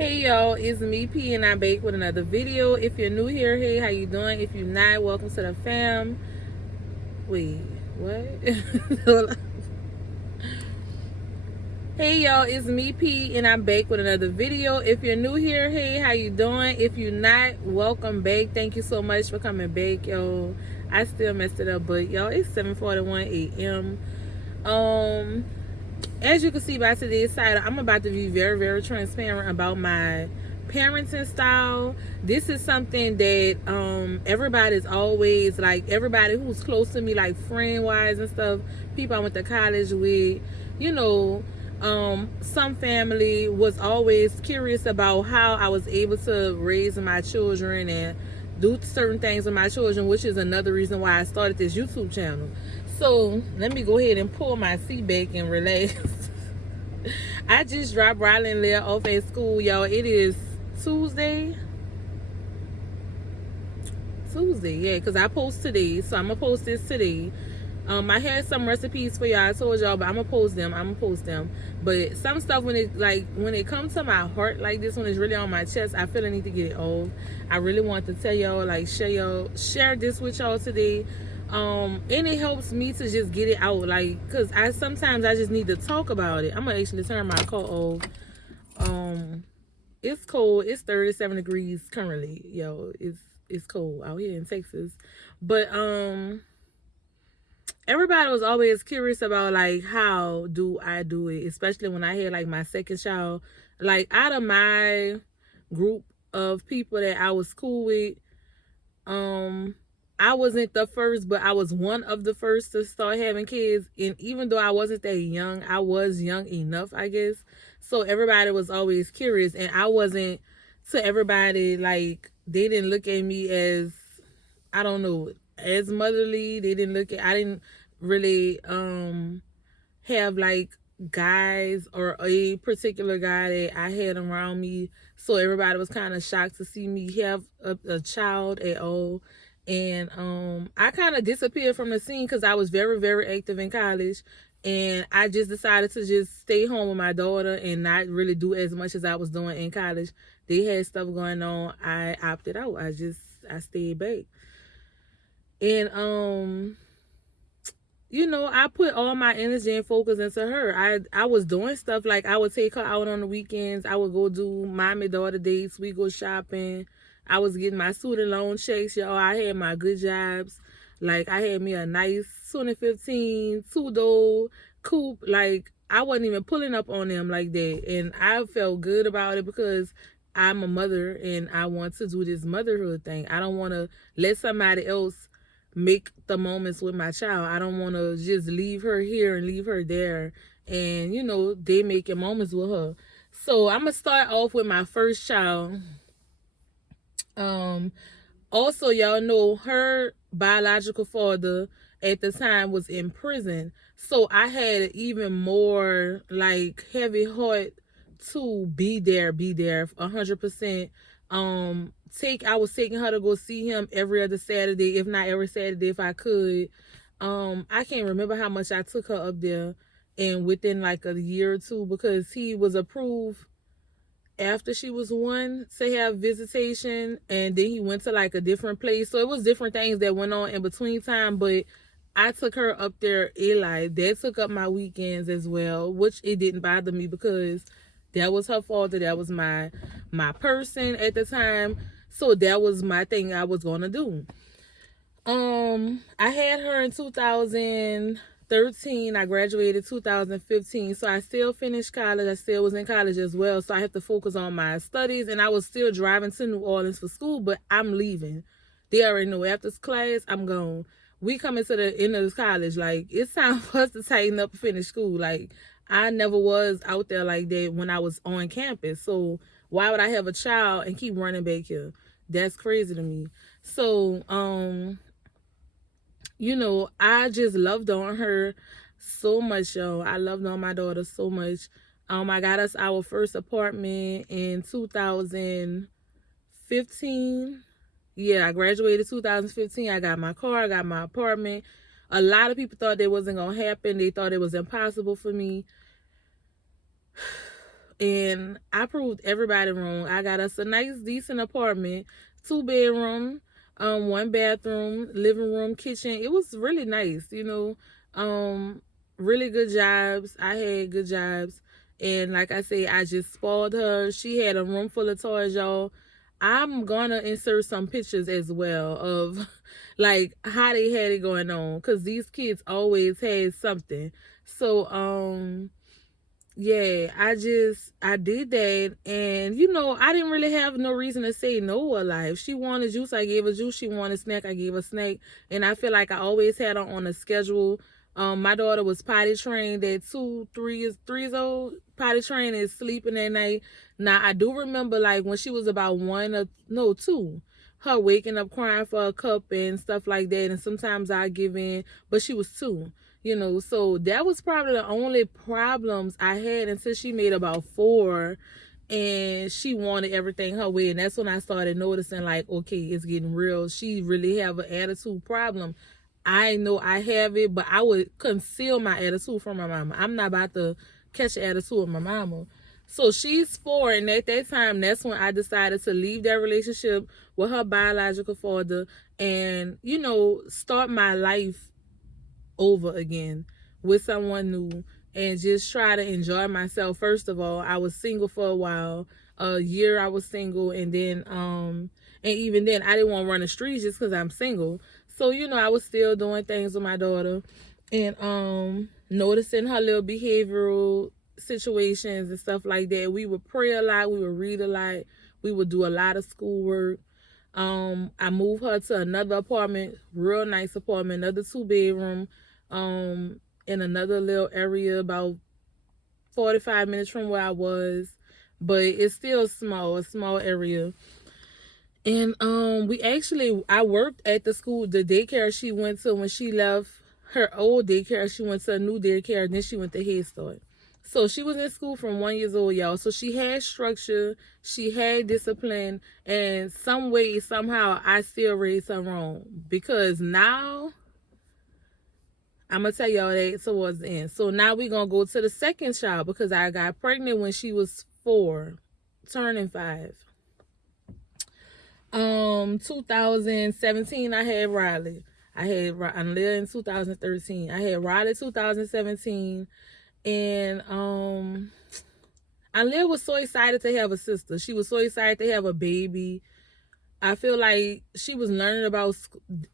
Hey y'all, it's me P and I'm back with another video. If you're new here, hey, how you doing? If you're not, welcome to the fam. Wait, what? Hey y'all, it's me P and I'm back with another video. If you're new here, hey, how you doing? If you're not, welcome back. Thank you so much for coming back, yo. I still messed it up, but y'all, it's 7:41 a.m. As you can see by today's title, I'm about to be very transparent about my parenting style. This is something that everybody's always like, everybody who's close to me, like friend wise and stuff, people I went to college with, you know, some family was always curious about how I was able to raise my children and do certain things with my children, which is another reason why I started this YouTube channel. So let me go ahead and pull my seat back and relax. I just dropped Riley and Leah off at school, y'all. It is Tuesday, yeah, because I post today, so I'm gonna post this today. I had some recipes for y'all, I told y'all, but I'm gonna post them. But some stuff, when it comes to my heart like this, when it's really on my chest, I feel I need to get it off. I really want to tell y'all, like, share this with y'all today. And it helps me to just get it out, like, because sometimes I just need to talk about it. I'm gonna actually turn my car off. It's cold. It's 37 degrees currently, yo. It's cold out here in Texas. But everybody was always curious about, like, how do I do it, especially when I had like my second child. Like, out of my group of people that I was cool with, I wasn't the first, but I was one of the first to start having kids. And even though I wasn't that young, I was young enough, I guess. So everybody was always curious, and I wasn't, to everybody, like, they didn't look at me as, I don't know, as motherly. They didn't look at, I didn't really have like guys or a particular guy that I had around me. So everybody was kind of shocked to see me have a child at all. And I kind of disappeared from the scene because I was very active in college, and I just decided to just stay home with my daughter and not really do as much as I was doing in college. They had stuff going on. I opted out. I stayed back. And you know, I put all my energy and focus into her. I was doing stuff like, I would take her out on the weekends. I would go do mommy daughter dates. We go shopping. I was getting my student loan checks, y'all. I had my good jobs. Like, I had me a nice 2015 two-door coupe. Like, I wasn't even pulling up on them like that. And I felt good about it because I'm a mother and I want to do this motherhood thing. I don't want to let somebody else make the moments with my child. I don't want to just leave her here and leave her there, and, you know, they making moments with her. So I'm gonna start off with my first child. Also, y'all know her biological father at the time was in prison, so I had even more like heavy heart to be there 100%. I was taking her to go see him every other Saturday, if not every Saturday if I could. I can't remember how much I took her up there, and within like a year or two, because he was approved after she was one to have visitation, and then he went to like a different place. So it was different things that went on in between time, but I took her up there. Eli, that took up my weekends as well, which it didn't bother me because that was her fault. That was my person at the time. So that was my thing I was gonna do. I had her in 2013. I graduated 2015. So I still finished college. I still was in college as well. So I had to focus on my studies, and I was still driving to New Orleans for school, but I'm leaving. They already know after class, I'm gone. We coming to the end of this college. Like, it's time for us to tighten up and finish school. Like, I never was out there like that when I was on campus. So why would I have a child and keep running back here? That's crazy to me. So, you know, I just loved on her so much, y'all. I loved on my daughter so much. I got us our first apartment in 2015. Yeah, I graduated 2015. I got my car, I got my apartment. A lot of people thought that wasn't gonna happen. They thought it was impossible for me. and I proved everybody wrong. I got us a nice, decent apartment, 2 bedroom, 1 bathroom, living room, kitchen. It was really nice, you know. Really good jobs. I had good jobs. And like I said, I just spoiled her. She had a room full of toys, y'all. I'm gonna insert some pictures as well of like how they had it going on, because these kids always had something. So yeah, I did that, and you know, I didn't really have no reason to say no or lie. If she wanted juice, I gave her juice. She wanted snack, I gave her snack. And I feel like I always had her on a schedule. My daughter was potty trained at 3 years old. Potty trained and sleeping at night. Now I do remember, like, when she was about 2, her waking up crying for a cup and stuff like that. And sometimes I give in, but she was 2. You know, so that was probably the only problems I had until she made about 4, and she wanted everything her way. And that's when I started noticing, like, okay, it's getting real. She really have an attitude problem. I know I have it, but I would conceal my attitude from my mama. I'm not about to catch an attitude with my mama. So she's 4, and at that time, that's when I decided to leave that relationship with her biological father and, you know, start my life over again with someone new and just try to enjoy myself. First of all, I was single for a while. A year I was single, and then and even then I didn't want to run the streets just because I'm single. So, you know, I was still doing things with my daughter and noticing her little behavioral situations and stuff like that. We would pray a lot, we would read a lot, we would do a lot of schoolwork. I moved her to another apartment, real nice apartment, another 2 bedroom, in another little area about 45 minutes from where I was, but it's still small, a small area. And I worked at the school, the daycare she went to. When she left her old daycare, she went to a new daycare, and then she went to Head Start. So she was in school from 1 year old, y'all. So she had structure, she had discipline, and some way, somehow, I still raised her wrong. Because now, I'm going to tell y'all that towards the end. So now we're going to go to the second child, because I got pregnant when she was 4, turning 5. 2017, I had Riley. I lived in 2013. I had Riley 2017, and Anlia was so excited to have a sister. She was so excited to have a baby. I feel like she was learning about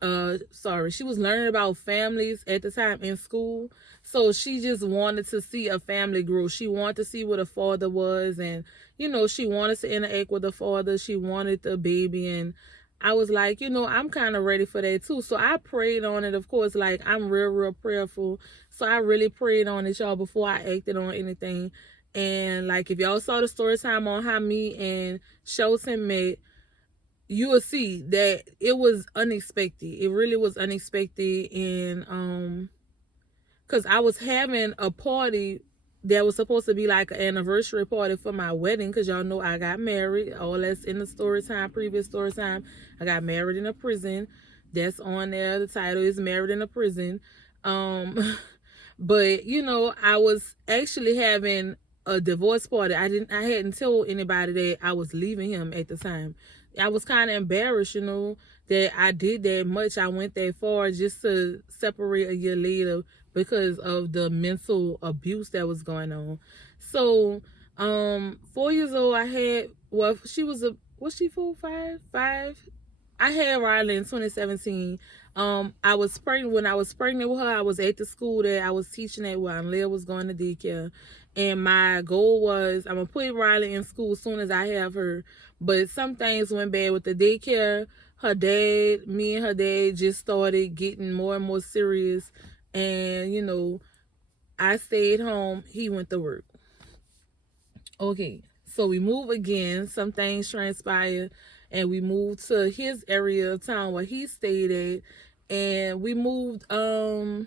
she was learning about families at the time in school. So she just wanted to see a family grow. She wanted to see what a father was, and you know, she wanted to interact with the father. She wanted the baby, and I was like, you know, I'm kind of ready for that too. So I prayed on it, of course. Like, I'm real prayerful. So I really prayed on it, y'all, before I acted on anything. And like, if y'all saw the story time on how me and Shelton met, you will see that it was unexpected. It really was unexpected. And because I was having a party that was supposed to be like an anniversary party for my wedding, because y'all know I got married. All that's in the story time, previous story time. I got married in a prison. That's on there. The title is Married in a Prison. But you know, I was actually having a divorce party. I hadn't told anybody that I was leaving him at the time. I was kind of embarrassed, you know, that I did that much. I went that far just to separate a year later because of the mental abuse that was going on. So, 4 years old, was she 4, 5? 5? I had Riley in 2017. I was pregnant. When I was pregnant with her, I was at the school that I was teaching at while Leah was going to daycare. And my goal was, I'm going to put Riley in school as soon as I have her. But some things went bad with the daycare. Me and her dad just started getting more and more serious. And, you know, I stayed home. He went to work. Okay, so we move again. Some things transpired, and we moved to his area of town where he stayed at. And we moved a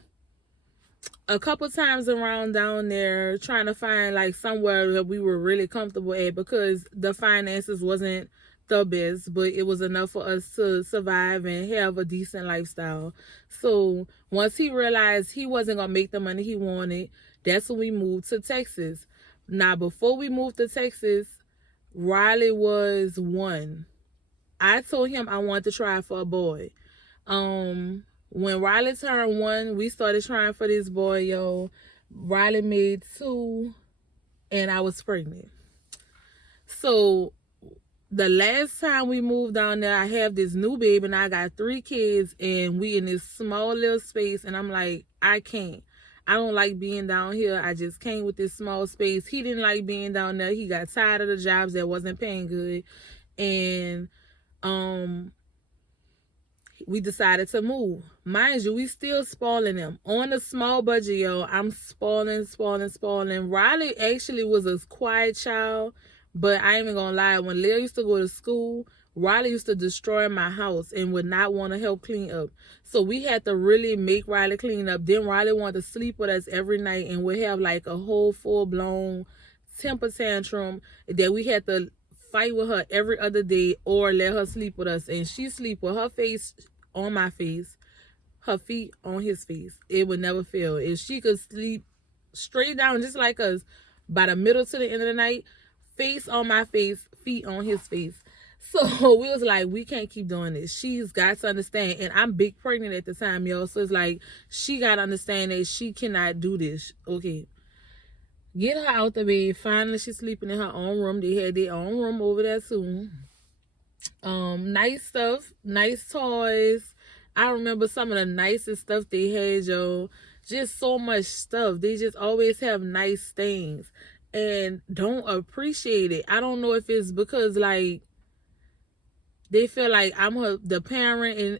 couple times around down there, trying to find like somewhere that we were really comfortable at, because the finances wasn't the best, but it was enough for us to survive and have a decent lifestyle. So once he realized he wasn't gonna make the money he wanted, that's when we moved to Texas. Now, before we moved to Texas, Riley was 1. I told him I wanted to try for a boy. When Riley turned 1, we started trying for this boy, yo. Riley made 2, and I was pregnant. So the last time we moved down there, I have this new baby, and I got 3 kids, and we in this small little space, and I'm like, I can't. I don't like being down here. I just came with this small space. He didn't like being down there. He got tired of the jobs that wasn't paying good, and we decided to move. Mind you, we still spoiling them. On a small budget, yo. I'm spoiling. Riley actually was a quiet child, but I ain't even gonna lie. When Leah used to go to school, Riley used to destroy my house and would not want to help clean up. So we had to really make Riley clean up. Then Riley wanted to sleep with us every night, and we'd have like a whole full-blown temper tantrum that we had to fight with her every other day or let her sleep with us. And she sleep with her face on my face, her feet on his face. It would never fail. If she could sleep straight down just like us, by the middle to the end of the night, face on my face, feet on his face. So we was like, we can't keep doing this. She's got to understand. And I'm big pregnant at the time, y'all. So it's like, she got to understand that she cannot do this. Okay. Get her out the bed. Finally, she's sleeping in her own room. They had their own room over there soon. Nice stuff, nice toys. I remember some of the nicest stuff they had, yo. Just so much stuff. They just always have nice things and don't appreciate it. I don't know if it's because like they feel like I'm the parent and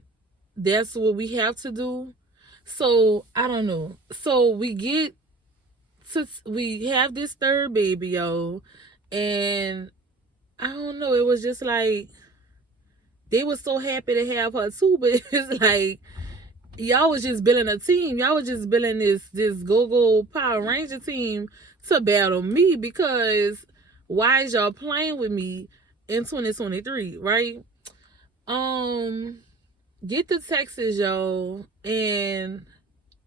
that's what we have to do. So I don't know. So we have this 3rd baby, yo, and I don't know. It was just like they were so happy to have her too, but it's like y'all was just building a team. Y'all was just building this go-go Power Ranger team to battle me, because why is y'all playing with me in 2023, right? Get to Texas, y'all, and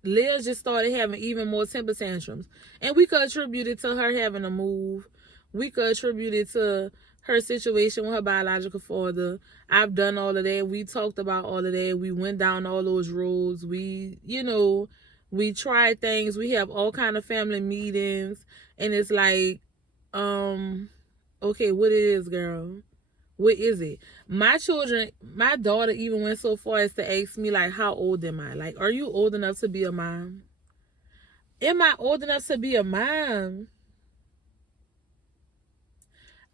Leah just started having even more temper tantrums. And we could attribute it to her having to move. We could attribute it to her situation with her biological father. I've done all of that. We talked about all of that. We went down all those roads. We, we tried things. We have all kind of family meetings. And it's like, okay, what it is, girl? What is it? My daughter even went so far as to ask me, like, how old am I? Like, are you old enough to be a mom? Am I old enough to be a mom?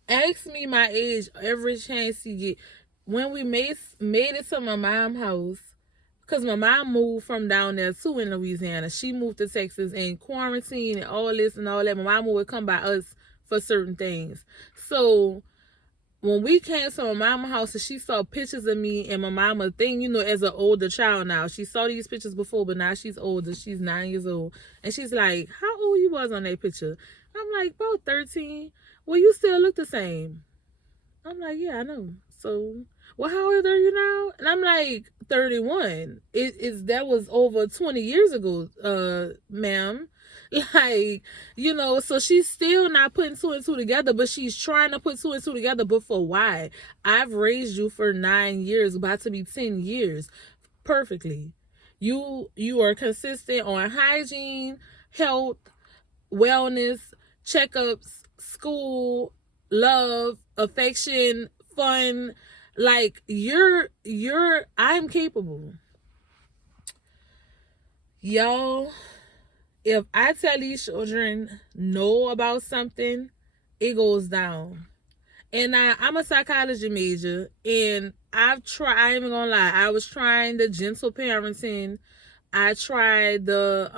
Ask me my age every chance you get. When we made it to my mom's house, because my mom moved from down there too in Louisiana. She moved to Texas and quarantine and all this and all that. My mom would come by us for certain things. So when we came to my mama's house and she saw pictures of me and my mama thing, as an older child now. She saw these pictures before, but now she's older. She's 9 years old. And she's like, how old you was on that picture? I'm like, about 13. Well, you still look the same. I'm like, yeah, I know. So, well, how old are you now? And I'm like, 31. That was over 20 years ago, ma'am. Like, so she's still not putting 2 and 2 together, but she's trying to put 2 and 2 together. But for why? I've raised you for 9 years, about to be 10 years, perfectly. You are consistent on hygiene, health, wellness, checkups, school, love, affection, fun. Like, I'm capable. Y'all, if I tell these children no about something, it goes down. And I'm a psychology major, and I ain't even gonna lie, I was trying the gentle parenting. I tried the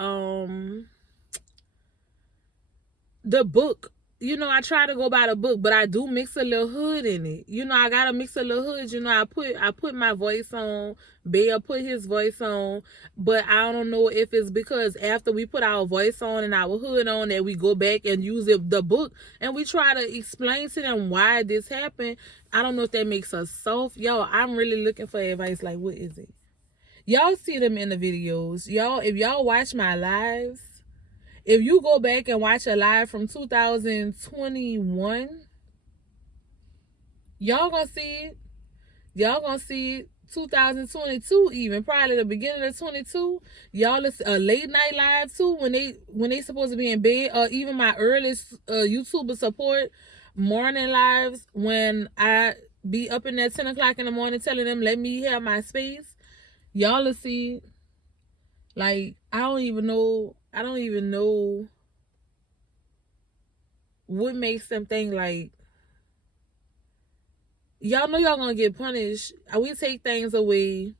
book. I try to go by the book, but I do mix a little hood in it. I gotta mix a little hood. I put my voice on. Bear put his voice on, but I don't know if it's because after we put our voice on and our hood on that we go back and use the book and we try to explain to them why this happened. I don't know if that makes us soft. Yo, I'm really looking for advice. Like, what is it? Y'all see them in the videos. Y'all, if y'all watch my lives, If you go back and watch a live from 2021, y'all gonna see it. Y'all gonna see it. 2022, even probably the beginning of 22, y'all is a late night live too when they supposed to be in bed, or even my earliest YouTuber support morning lives when I be up in there 10 o'clock in the morning telling them let me have my space. Y'all will see, like, I don't even know what makes them think like, y'all know y'all gonna get punished. We take things away.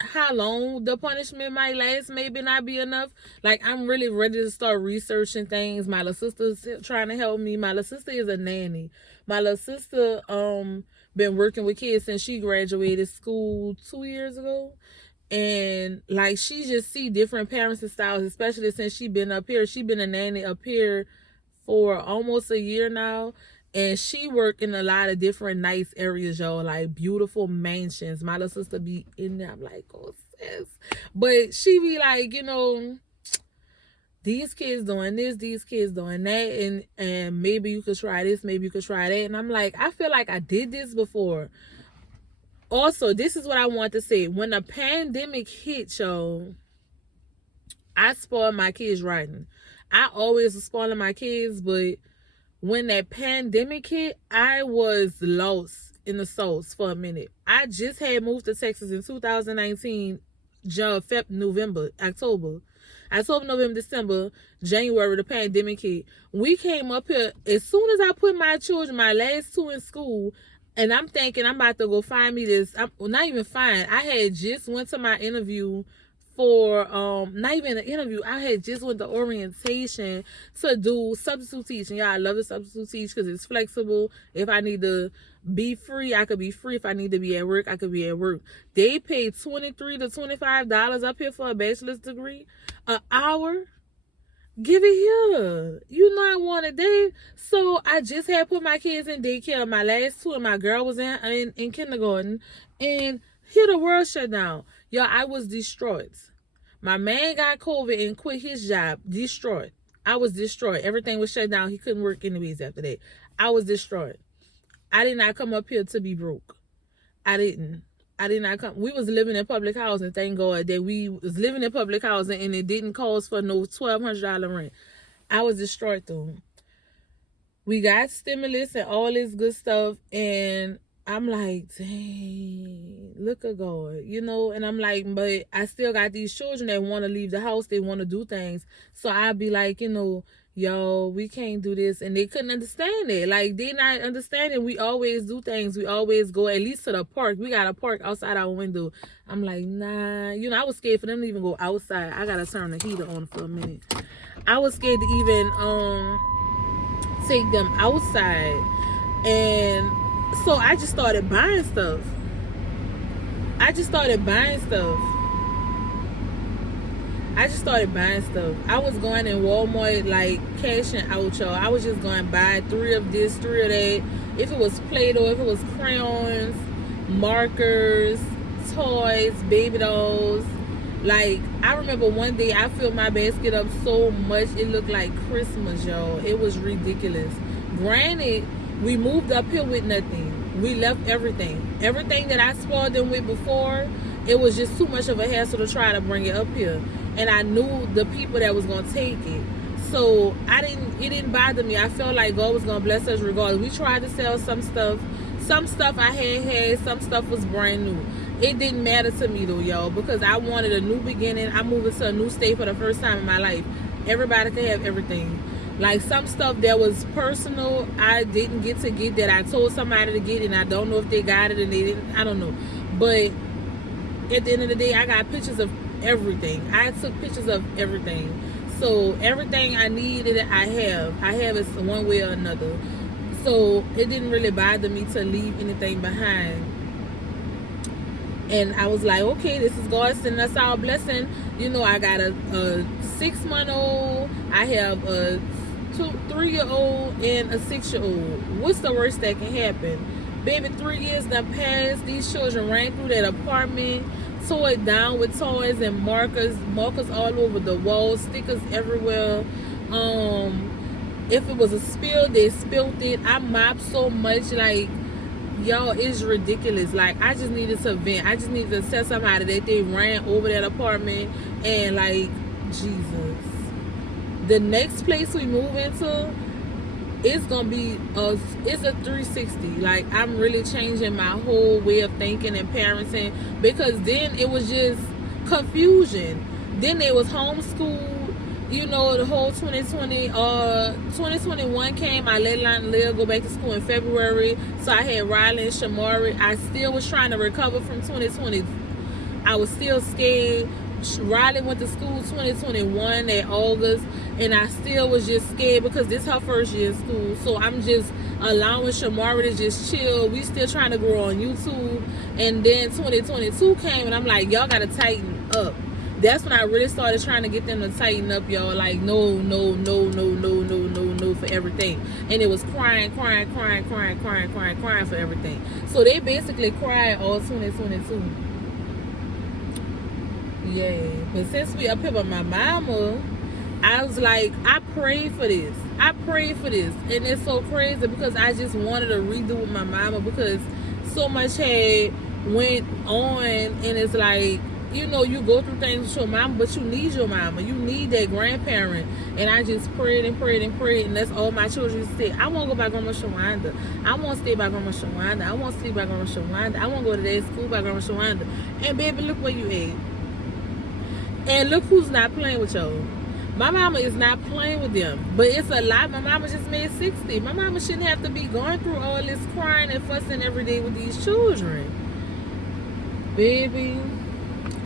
How long the punishment might last, maybe not be enough. Like, I'm really ready to start researching things. My little sister's trying to help me. My little sister is a nanny. My little sister been working with kids since she graduated school 2 years ago. And like, she just see different parenting styles, especially since she been up here. She been a nanny up here for almost a year now. And she worked in a lot of different nice areas, y'all, like beautiful mansions. My little sister be in there. I'm like, oh, sis. But she be like, these kids doing this, these kids doing that, and maybe you could try this, maybe you could try that. And I'm like, I feel like I did this before. Also, this is what I want to say. When the pandemic hit, y'all, I spoiled my kids writing. I always was spoiling my kids, but when that pandemic hit, I was lost in the sauce for a minute. I just had moved to Texas in 2019, November, November, December, January, the pandemic hit. We came up here, as soon as I put my children, my last two in school, and I'm thinking I'm about to go find me this, not even find, I had just went to my interview for not even an interview. I had just went to orientation to do substitute teaching. Yeah, I love the substitute teach because it's flexible. If I need to be free, I could be free. If I need to be at work, I could be at work. They pay $23 to $25 up here for a bachelor's degree an hour. Give it here. You know I wanted that. So I just had put my kids in daycare. My last two, and my girl was in kindergarten. And here the world shut down. Y'all, I was destroyed. My man got COVID and quit his job. Destroyed. I was destroyed. Everything was shut down. He couldn't work anyways after that. I was destroyed. I did not come up here to be broke. I did not come. We was living in public housing. Thank God that we was living in public housing and it didn't cost for no $1,200 rent. I was destroyed though. We got stimulus and all this good stuff, and I'm like, dang, look at God, and I'm like, but I still got these children that want to leave the house. They want to do things. So I'd be like, yo, we can't do this. And they couldn't understand it. Like, they not understanding. We always do things. We always go at least to the park. We got a park outside our window. I'm like, nah. I was scared for them to even go outside. I got to turn the heater on for a minute. I was scared to even take them outside. And so I just started buying stuff. I just started buying stuff. I was going in Walmart, like, cashing out, y'all. I was just going to buy 3 of this, 3 of that. If it was Play-Doh, if it was crayons, markers, toys, baby dolls. Like, I remember one day I filled my basket up so much it looked like Christmas, y'all. It was ridiculous. Granted, we moved up here with nothing. We left everything. Everything that I spoiled them with before, it was just too much of a hassle to try to bring it up here. And I knew the people that was going to take it. So it didn't bother me. I felt like God was going to bless us regardless. We tried to sell some stuff. Some stuff I had, some stuff was brand new. It didn't matter to me though, y'all, because I wanted a new beginning. I'm moving to a new state for the first time in my life. Everybody could have everything. Like, some stuff that was personal, I didn't get to get that I told somebody to get, and I don't know if they got it and they didn't. I don't know. But at the end of the day, I got pictures of everything. I took pictures of everything. So everything I needed, I have it one way or another. So it didn't really bother me to leave anything behind. And I was like, okay, this is God sending us our blessing. I got a 6-month-old. I have a 3-year-old and a 6-year-old. What's the worst that can happen? Baby, 3 years done passed. These children ran through that apartment, tore it down with toys and markers all over the walls, stickers everywhere. If it was a spill, they spilled it. I mopped so much, like, y'all, it's ridiculous. Like, I just needed to vent. I just needed to tell somebody that they ran over that apartment. And, like, Jesus. The next place we move into, it's gonna be it's a 360. Like, I'm really changing my whole way of thinking and parenting, because then it was just confusion. Then it was homeschool. You know, the whole 2021 came. I let Lil go back to school in February. So I had Riley and Shamari. I still was trying to recover from 2020. I was still scared. Riley went to school 2021 at August, and I still was just scared because this is her first year of school. So I'm just allowing Shamari to just chill. We still trying to grow on YouTube. And then 2022 came, and I'm like, y'all gotta tighten up. That's when I really started trying to get them to tighten up, y'all. Like, no for everything. And it was crying for everything. So they basically cried all 2022. Yeah. But since we up here with my mama, I was like, I prayed for this. And it's so crazy because I just wanted to redo with my mama, because so much had went on, and it's like, you know, you go through things with your mama, but you need your mama. You need that grandparent. And I just prayed. And that's all my children used to say. I want to go by Grandma Qiwanda. I want to stay by Grandma Qiwanda. I want to sleep by Grandma Qiwanda. I want to go to that school by Grandma Qiwanda. And baby, look where you at. And look who's not playing with y'all. My mama is not playing with them. But it's a lot. My mama just made 60. My mama shouldn't have to be going through all this crying and fussing every day with these children. Baby,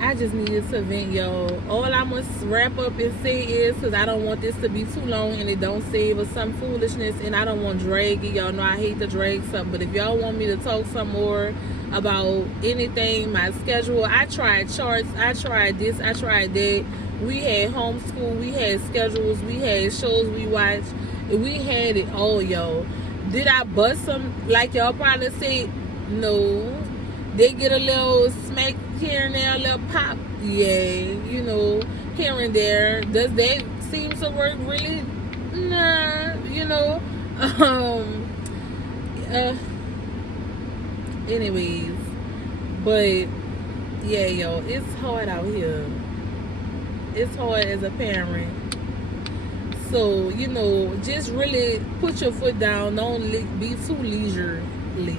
I just needed to vent, y'all. All I'm going to wrap up and say is, because I don't want this to be too long and it don't save us some foolishness, and I don't want to drag it. Y'all know I hate to drag something, but if y'all want me to talk some more about anything, my schedule, I tried charts, I tried this, I tried that. We had homeschool, we had schedules, we had shows we watched, we had it all, y'all. Did I bust some, like y'all probably say? No. They get a little smack here and there, a little pop, yeah, you know, here and there. Does that seem to work really? Nah, you know. Anyways, but yeah, yo, it's hard out here. It's hard as a parent. So, you know, just really put your foot down. Don't be too leisurely,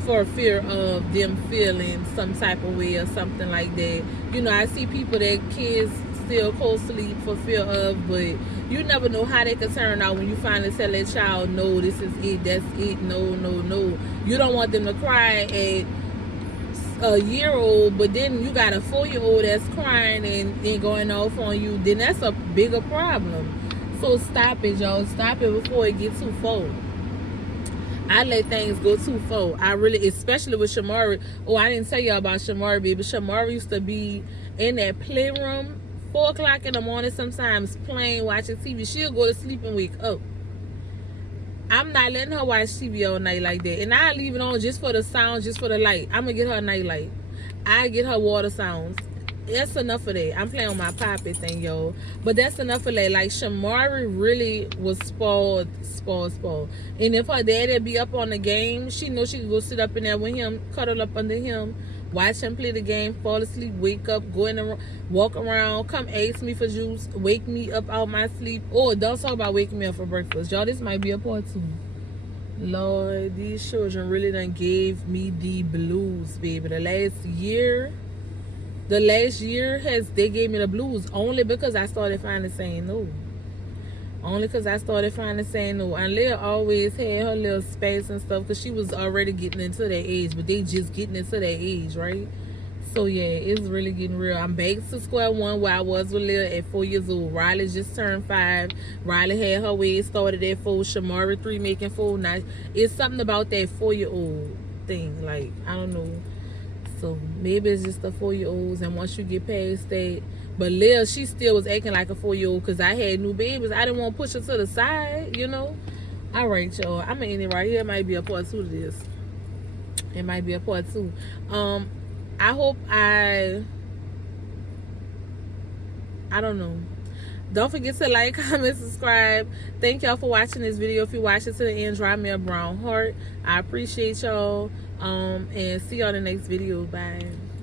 for fear of them feeling some type of way or something like that. You know, I see people that kids still co-sleep for fear of, but you never know how they could turn out when you finally tell that child, no, this is it, that's it, no. You don't want them to cry at a year-old, but then you got a 4-year-old that's crying and going off on you. Then that's a bigger problem. So stop it, y'all. Stop it before it gets too far. I let things go too far. I really, especially with Shamari. Oh, I didn't tell y'all about Shamari, baby. Shamari used to be in that playroom 4 o'clock in the morning sometimes, playing, watching TV. She'll go to sleep and wake up. I'm not letting her watch TV all night like that. And I leave it on just for the sounds, just for the light. I'm going to get her a night light. I get her water sounds. That's enough of that. I'm playing on my poppet thing, y'all. But that's enough of that. Like, Shamari really was spoiled. And if her daddy be up on the game, she knows she could go sit up in there with him, cuddle up under him, watch him play the game, fall asleep, wake up, go in the walk around, come ask me for juice, wake me up out my sleep. Oh, don't talk about waking me up for breakfast. Y'all, this might be a part 2. Lord, these children really done gave me the blues, baby. The last year they gave me the blues only because I started finally saying no. And Leah always had her little space and stuff because she was already getting into that age, but they just getting into that age, right? So yeah, it's really getting real. I'm back to square one where I was with Leah at 4 years old. Riley just turned 5. Riley had her way started at 4. Shamari 3 making 4. Now it's something about that 4-year-old thing. Like, I don't know. So maybe it's just the 4-year-olds, and once you get past that. But Leah, she still was acting like a 4-year-old because I had new babies. I didn't want to push her to the side, you know. All right, y'all. I'm going to end it right here. It might be a part 2 to this. It might be a part 2. I hope I don't know. Don't forget to like, comment, subscribe. Thank y'all for watching this video. If you watch it to the end, drop me a brown heart. I appreciate y'all. And see y'all in the next video. Bye.